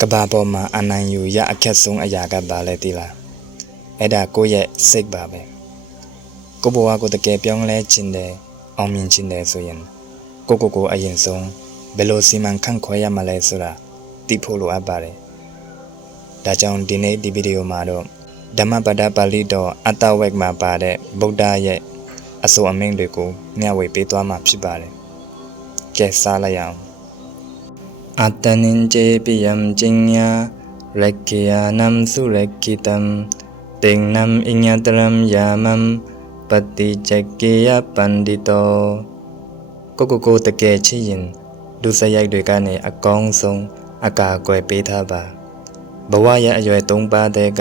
ကဘာပေါ်မှာအနိုင်ယူရအခက်ဆုံးအရာကပါလဲတိလားအဲ့ဒါကိုယ့်ရဲ့စိတ်ပါပဲကိုဘဝကိုတကယ်ပြောင်းလဲခြင်းတယ်အောင်မြင်ခြင်းတယ်ဆိုရင်ကိုအရင်ဆုံးဘယ်လိုစီမံခန့်ခွဲရမလဲဆိုတာသိဖို့လိုအပ်ပါတယ်ဒါကြောင့်ဒီနေ့ဒီဗီဒီယိုမှာတော့ဓမ္မပဒပါဠိတော်အတ္တဝက်မှာပါတဲ့ဗုဒ္ဓရဲ့အဆိုအမိန့်တွေကိုမျှဝေပေးသွားမှာဖြစ်ပါတယ်ကဲစားလိုက်အောင်အတ္တနင်္ကျေပိယံကျင်ညာရက္ခိယနံစုရက္ခိတံတေနံအညတရံယာမံပတိကျကေယပန္တိတောကိုတကယ်ချစ်ရင်ဒုစရိုက်တွေကနေအကောင်းဆုံးအကာအကွယ်ပေးထားပါဘဝရဲ့အရွယ်၃ပါးတဲ့က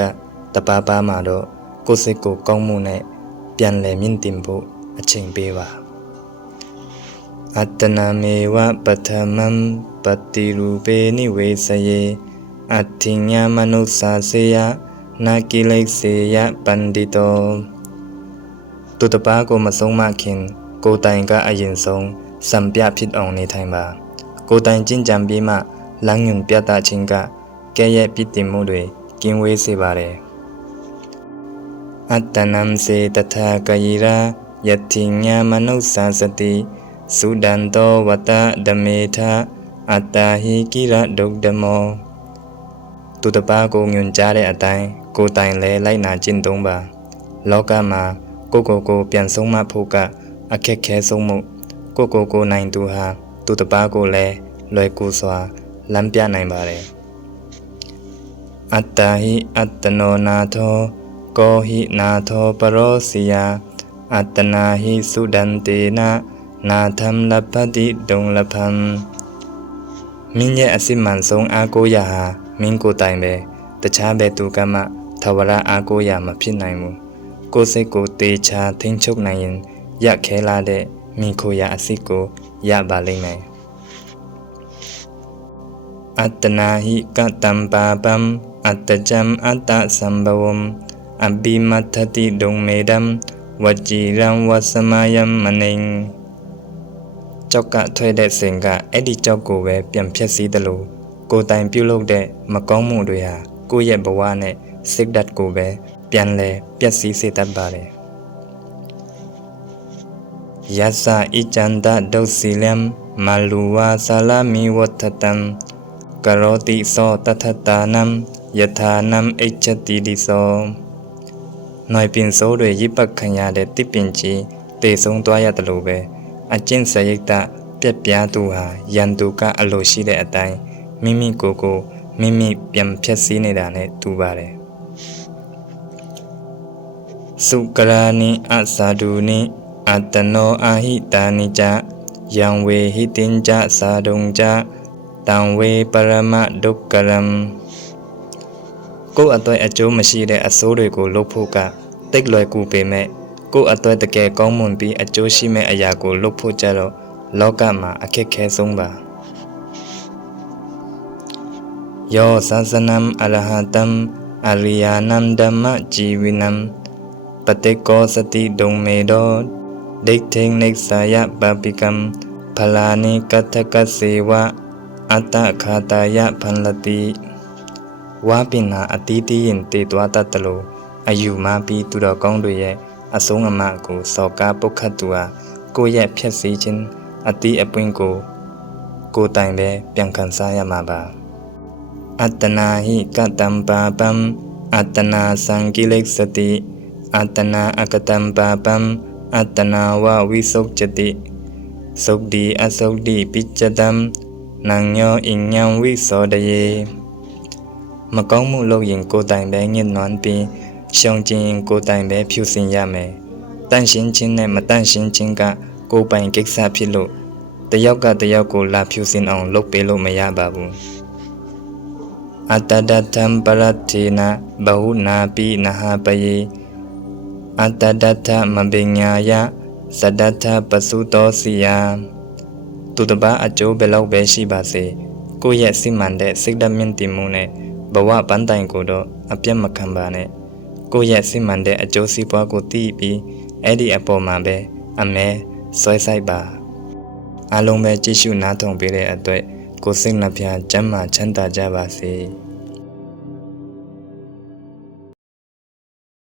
တပါးပါးမှာတော့ကိုယ်စိတ်ကိုကောင်းမှုနဲ့ပြန်လည်မြင့်တင်ဖို့အချိန်ပေးပါအတ္တနာမေဝပထမံပတိရူပေနိဝေစယေအတ္ထိညာမနုဿာစေယနာကိလေစေယပန္တိတောသူတပါးကိုမဆုံးမခင်ကိုယ်တိုင်ကအရင်ဆုံးစံပြဖြစ်အောင်နေထိုင်ပါကိုယ်တိုင်ကျင့်ကြံပြီးမှလမ်းညွန်ပြသခြင်းကကဲ့ရဲ့ပြစ်တင်မှုတွေကင်းဝေးစေပါတယ်အတ္တနံစေတထာကယိရာယတိညာမနုဿာစတိသုဒန္တောဝတ္တဓမေထအတ္တဟိကိရဒုက္ဓမောသူတပါးကိုညွန်ကြားတဲ့အတိုင်းကိုယ်တိုင်လည်းလိုက်နာကျင့်သုံးပါလောကမှာကိုပြန်ဆုံးမဖို့ကအခက်ခဲဆုံးမှုကိုနိုင်သူဟာသူတပါးကိုလည်းလွယ်ကူစွာလမ်းပြနိုင်ပါတယ်အတ္တဟိအတ္တနောနာသောကောဟိနာသောပရောစီယအတ္တနာဟိသုဒန္တေနနာသံလပတိဒုံလဖံမင်းရဲ့အစစ်မှန်ဆုံးအားကိုးရာဟာမင်းကိုယ်တိုင်ပဲတခြားဘယ်သူကမှထဝရအားကိုးရာမဖြစ်နိုင်ဘူးကိုယ်စိတ်ကိုတေချာထိန်းချုပ်နိုင်ရင်ရခဲလာတဲ့မိခိုရာအစစ်ကိုရပါလိမ့်မယ်အတ္တနာဟိကတံပါပံအတ္တကြံအတ္တသံဘဝံအဘိမတ္ထတိဒုံမေဒံဝကြည်ရံဝစမယံမနိံကြောက်ကထွက်တဲ့စင်ကအဲ့ဒီကြောက်ကိုပဲပြန်ဖြတ်စည်းတယ်လို့ကိုယ်တိုင်ပြုလုပ်တဲ့မကောင်းမှုတွေဟာကိုယ့်ရဲ့ဘဝနဲ့စိတ်ဓာတ်ကိုပဲပြန်လဲပျက်စီးစေတတ်ပါတယ်ယသဣကျန္တဒုစီလံမလူဝါသလမိဝတ္ထတံကရောတိသောတထတာနံယထာနံအိချတိတိသောနိုင်ပင်စိုးတွေရိပတ်ခံရတဲ့တစ်ပင်ကြီးတေဆုံးသွားရတယ်လို့ပဲအကျင့်စရိတ်တပြက်ပြားသူဟာယန္တုကအလိုရှိတဲ့အတိုင်းမိမိကိုမိမိပြန်ဖြတ်စည်းနေတာနဲ့တူပါတယ်စုကရာနိအသာဒုနိအတ္တနောအာဟိတာနိကြယံဝေဟိတင်ကြသာဒုံကြတံဝေပရမဒုက္ကရံကိုယ်အတွက်အကျိုးမရှိတဲ့အဆိုးတွေကိုလုပ်ဖို့ကတိတ်လွယ်ကူပေမဲ့ကိုယ်အတွက်တကယ်ကောင်းမွန်ပြီးအကျိုးရှိမဲ့အရာကိုလုပ်ဖို့ကြတော့လောကမှာအခက်ခဲဆုံးပါယောသသနံအရဟတံအရိယာနံဓမ္မជីဝိနံပတိကောစတိဒုံမေတောဒိဋ္ဌိနိစ္စယပပိကံဖလာနိကတကစေဝအတ္တခာတယဖန္လတိဝါပိနာအတိတိရင်တေသွားတတ်တယ်လို့အယူမပြီးသူတော်ကောင်းတွေရဲ့အဆုံးအမကိုစော်ကားပုတ်ခတ်သူဟာကိုယ့်ရဲ့ဖြည့်စည်းခြင်းအတိအပွင့်ကိုတိုင်ပဲပြန်ခံစားရမှာပါအတ္တနာဟိကတံပါပံအတ္တနာသံကိလေသတိအတ္တနာအကတံပါပံအတ္တနာဝဝိသုကျတိသုဒ္ဓိအသုဒ္ဓိပိච්ချတံနံညောအညံဝိသောတယေမကောင်းမှုလုပ်ရင်ကိုယ်တိုင်ပဲညှဉ်းနှွမ်းပြီးရှောင်ကျဉ်ရင်ကိုယ်တိုင်ပဲဖြူစင်ရမယ်တန့်ရှင်းခြင်းနဲ့မတန့်ရှင်းခြင်းကကိုယ်ပိုင်ကိစ္စဖြစ်လို့တယောက်ကတယောက်ကိုလာဖြူစင်အောင်လုပ်ပေးလို့မရပါဘူးအတ္တဒတံပရထေနဘဟုနာပိနဟပယေအတ္တဒတမပညာယသဒတ္ထပစုတောစီယသူတပါအကျိုးဘယ်လောက်ပဲရှိပါစေကိုယ့်ရဲ့စိမှန်တဲ့စိတ်ဓာတ်မြင့်တင်မှုနဲ့ဘဝပန်းတိုင်ကိုတော့အပြတ်မခံပါနဲ့ကိုယ့်ရဲ့စိမှန်တဲ့အကျိုးစီးပွားကိုသိပြီးအဲ့ဒီအပေါ်မှာပဲအမဲဆွဲဆိုင်ပါအားလုံးပဲကြည့်ရှုနားထောင်ပေးတဲ့အတွက် ကိုယ်စိတ်နှပြချမ်းသာချမ်းသာကြပါစေ